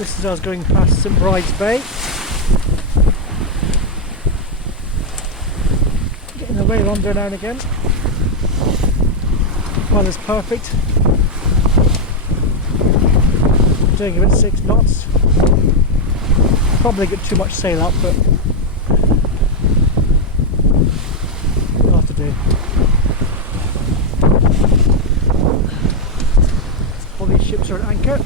This is us going past St Bride's Bay. Getting a whale under now and again. The weather's perfect. Doing about 6 knots. Probably get too much sail up, but it'll have to do. All these ships are at anchor.